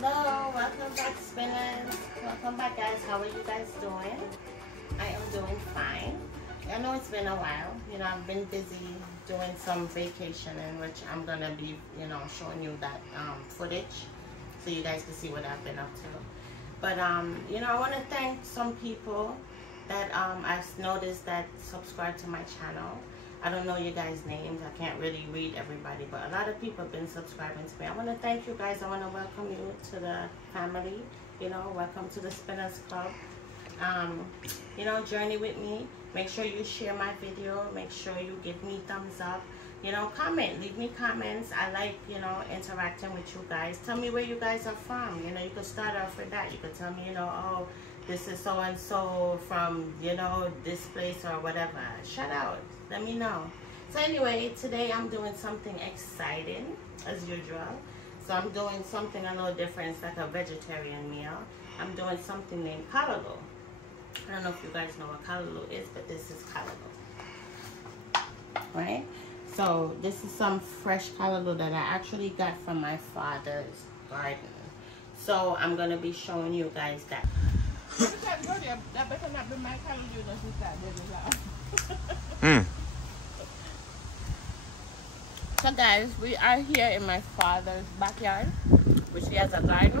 Hello, welcome back spinners. Welcome back guys. How are you guys doing? I am doing fine. I know it's been a while. You know, I've been busy doing some vacationing, which I'm gonna be, you know, showing you that footage so you guys can see what I've been up to. But you know, I want to thank some people that I've noticed that subscribe to my channel. I don't know you guys' names. I can't really read everybody, but a lot of people have been subscribing to me. I want to thank you guys. I want to welcome you to the family. You know, welcome to the Spinners Club. You know, journey with me. Make sure you share my video. Make sure you give me thumbs up. You know, comment. Leave me comments. I like, you know, interacting with you guys. Tell me where you guys are from. You know, you could start off with that. You could tell me, you know, oh, this is so-and-so from, you know, this place or whatever. Shout out. Let me know. So anyway, today I'm doing something exciting as usual. So I'm doing something a little different. It's like a vegetarian meal. I'm doing something named Callaloo. I don't know if you guys know what Callaloo is, but this is Callaloo. Right? So this is some fresh Callaloo that I actually got from my father's garden. So I'm going to be showing you guys that. That better not be my Callaloo. So guys, we are here in my father's backyard, which he has a garden.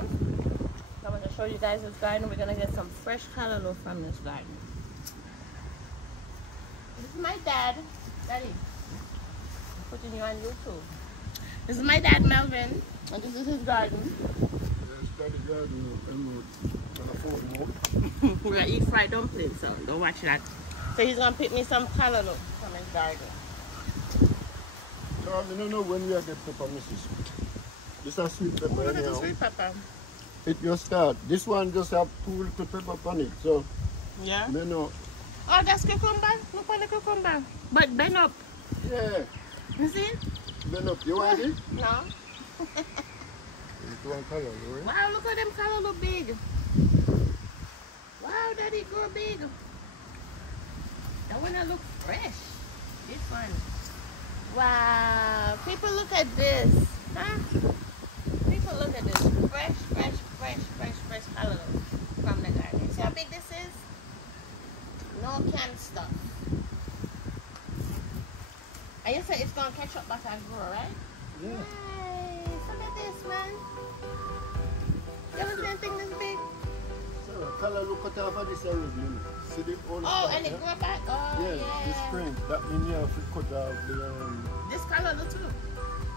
So I'm going to show you guys his garden. We're going to get some fresh Callaloo from this garden. This is my dad. Daddy, I'm putting you on YouTube. This is my dad, Melvin, and this is his garden. Yes, daddy garden. We're going to eat fried dumplings, so don't watch that. So he's going to pick me some Callaloo from his garden. I don't know when we are get pepper, Mrs. This is sweet pepper. Look at the sweet pepper. It just start. This one just have 2 little pepper on it, so yeah. You know. Oh, that's cucumber. Look at the cucumber. But bend up. Yeah. You see? Bend up. You want it? No. It's one color, right? Wow, look at them Callaloo big. Wow, daddy grow big. That one that look fresh. This one. Wow, people look at this, huh? People look at this fresh Callaloo from the garden. See how big this is? No canned stuff. And you say it's gonna catch up back and grow, right? Yeah. Nice. Look at this, man. You ever seen anything this big? So, Callaloo cut off of this already. See the old Oh, and it grew back? Oh, yeah. yeah. This spring. That means you have to cut off the This Callaloo too.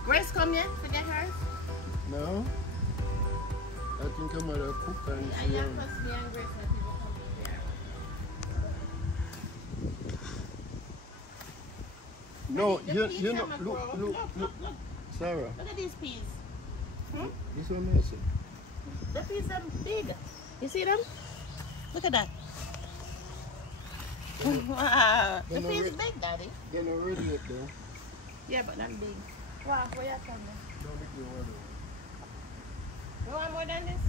Grace come yet? Forget hers? No. I think I'm gonna cook and Yeah, plus me and Grace when people come to here. No, The peas you know, haven't grown. look. Sarah. Look at these peas. This one amazing. The peas are big. You see them? Look at that. Wow. The peas is big, Daddy. They're not ready yet though. Yeah, but not big. Wow, where you from? Don't make me water. You want more than this?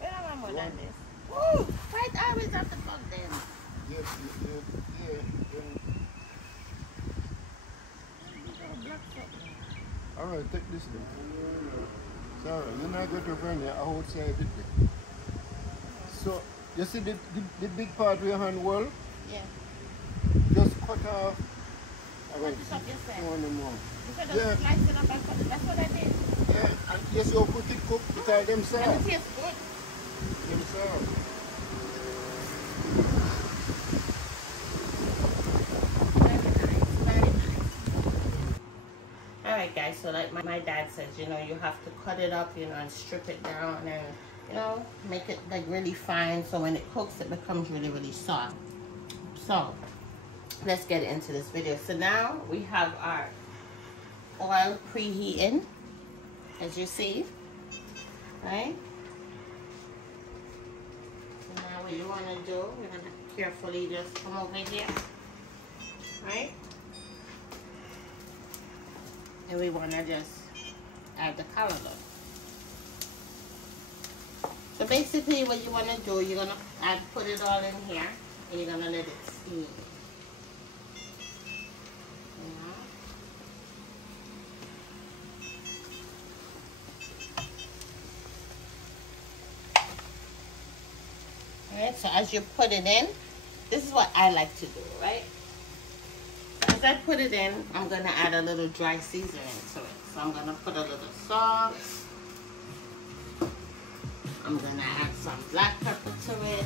You don't want more than this. Woo! Why I always have to bug them? Yeah. Alright, take this thing. Sarah, you're not going to burn it outside it. So, you see the big part where your hand wall? Yeah. Just cut off. Cut it up yourself. No more. You said just slice it up and cut it. That's what I did. Yeah, and yes, you put it cook because them sour. And it tastes good. Them sour. Very nice. Alright guys, so like my dad says, you know, you have to cut it up, you know, and strip it down and, you know, make it like really fine so when it cooks it becomes really soft. So let's get into this video. So now we have our oil preheating, as you see, right? So now what you want to do, you're going to carefully just come over here, right? And we want to just add the Callaloo. So basically what you want to do, you're going to put it all in here and you're going to let it steam. right, so as you put it in, this is what I like to do, right? As I put it in, I'm gonna add a little dry seasoning to it. So I'm gonna put a little salt. I'm gonna add some black pepper to it.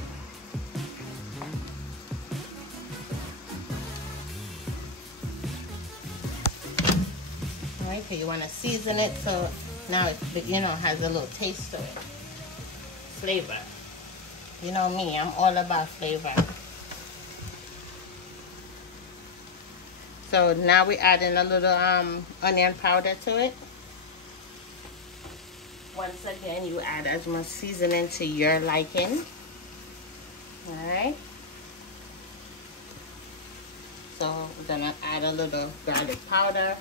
All right, okay, you wanna season it so now it, you know, has a little taste to it. Flavor. You know me, I'm all about flavor. So now we're adding a little onion powder to it. Once again, you add as much seasoning to your liking. Alright. So we're gonna add a little garlic powder.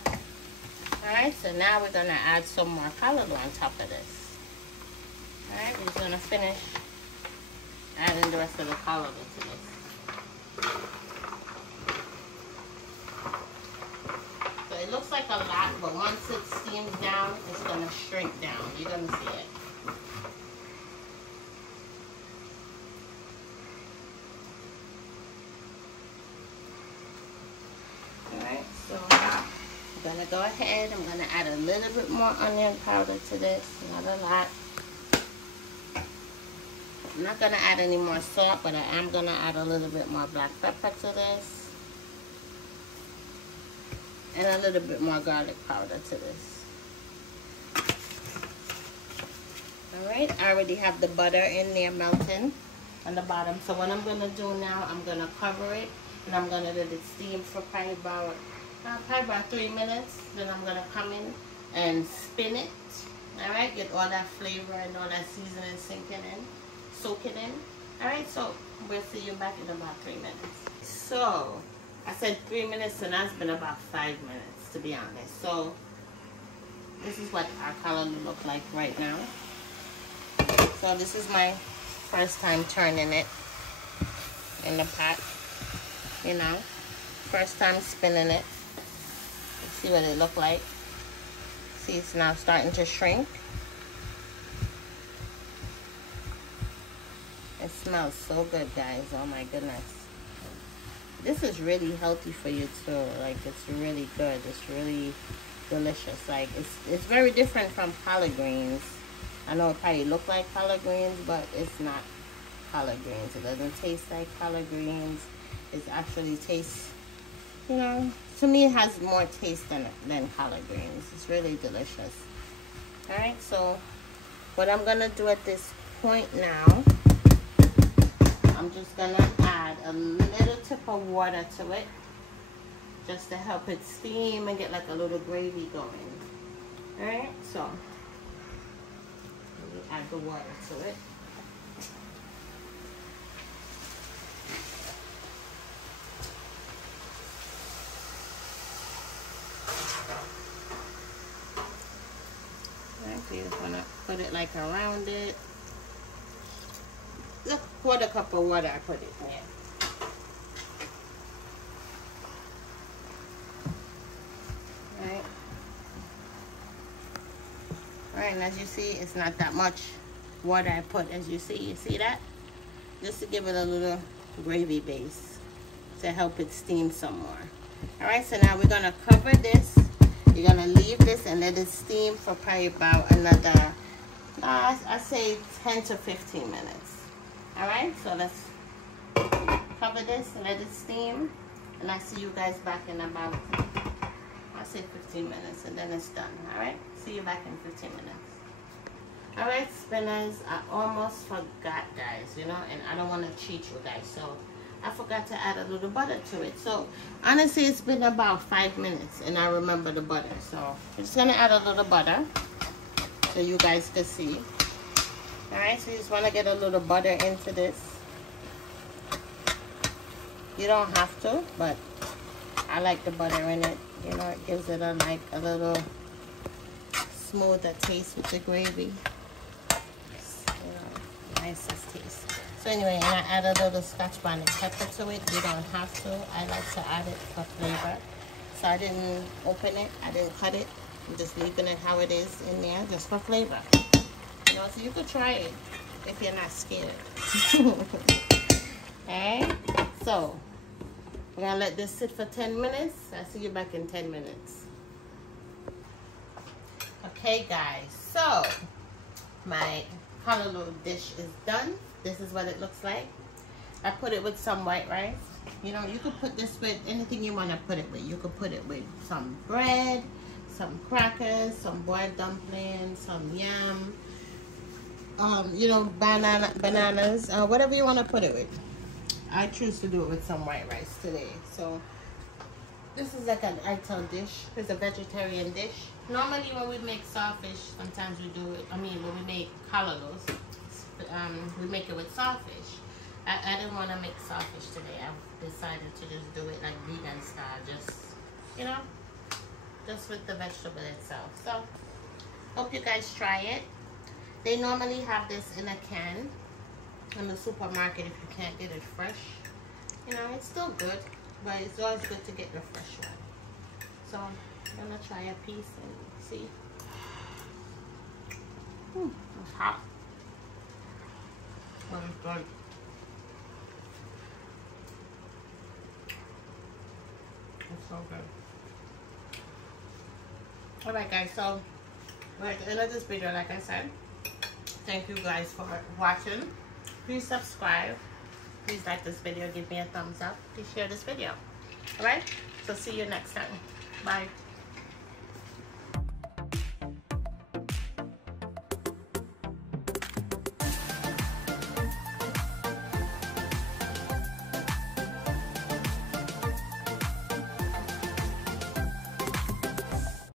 Alright, so now we're gonna add some more callaloo on top of this. Alright, we're just gonna finish adding the rest of the callaloo to this. So it looks like a lot, but once it steams down, it's gonna shrink down. You're gonna see it. Alright, so I'm gonna go ahead, I'm gonna add a little bit more onion powder to this, not a lot. I'm not gonna add any more salt, but I am gonna add a little bit more black pepper to this. And a little bit more garlic powder to this. Alright, I already have the butter in there melting on the bottom. So what I'm gonna do now, I'm gonna cover it and I'm gonna let it steam for probably about 3 minutes. Then I'm gonna come in and spin it. Alright, get all that flavor and all that seasoning sinking in. Soak it in. Alright, so we'll see you back in about 3 minutes. So I said 3 minutes and that's been about 5 minutes, to be honest. So this is what our callaloo look like right now. So this is my first time turning it in the pot, you know. First time spinning it. Let's see what it look like. See, it's now starting to shrink. It smells so good, guys. Oh my goodness. This is really healthy for you too. Like, it's really good. It's really delicious. Like, it's very different from collard greens. I know it probably look like collard greens, but it's not collard greens. It doesn't taste like collard greens. It actually tastes, you know, to me it has more taste than collard greens. It's really delicious. Alright, so what I'm gonna do at this point now, I'm just gonna add a little tip of water to it just to help it steam and get like a little gravy going. Alright, so let me add the water to it. Alright, so you're just gonna put it like around it. Look, quarter cup of water I put it in there. Alright. Alright, and as you see, it's not that much water I put, as you see that? Just to give it a little gravy base to help it steam some more. Alright, so now we're gonna cover this. You're gonna leave this and let it steam for probably about another, I say 10 to 15 minutes. Alright, so let's cover this and let it steam. And I'll see you guys back in about, I'll say 15 minutes and then it's done. Alright, see you back in 15 minutes. Alright, spinners, I almost forgot, guys, you know, and I don't want to cheat you guys. So I forgot to add a little butter to it. So honestly, it's been about 5 minutes and I remember the butter. So I'm just going to add a little butter so you guys can see. Alright, so you just want to get a little butter into this. You don't have to, but I like the butter in it. You know, it gives it a little smoother taste with the gravy. You know, nicest taste. So anyway, and I add a little Scotch bonnet pepper to it. You don't have to. I like to add it for flavor. So I didn't open it. I didn't cut it. I'm just leaving it how it is in there, just for flavor. You know, so you could try it if you're not scared. Okay, so we're gonna let this sit for 10 minutes. I'll see you back in 10 minutes. Okay guys, so my callaloo dish is done. This is what it looks like. I put it with some white rice. You know, you could put this with anything you want to put it with. You could put it with some bread, some crackers, some boiled dumplings, some yam, you know, bananas, whatever you want to put it with. I choose to do it with some white rice today. So this is like an ital dish. It's a vegetarian dish. Normally when we make sawfish, sometimes we do it, when we make callaloo, we make it with sawfish. I didn't want to make sawfish today. I decided to just do it like vegan style, just, you know, just with the vegetable itself. So, hope you guys try it. They normally have this in a can in the supermarket if you can't get it fresh. You know, it's still good, but it's always good to get the fresh one. So, I'm gonna try a piece and see. It's hot. But it's good. It's so good. Alright guys, so we're at the end of this video. Like I said, thank you guys for watching. Please subscribe. Please like this video. Give me a thumbs up. Please share this video. Alright? So see you next time. Bye.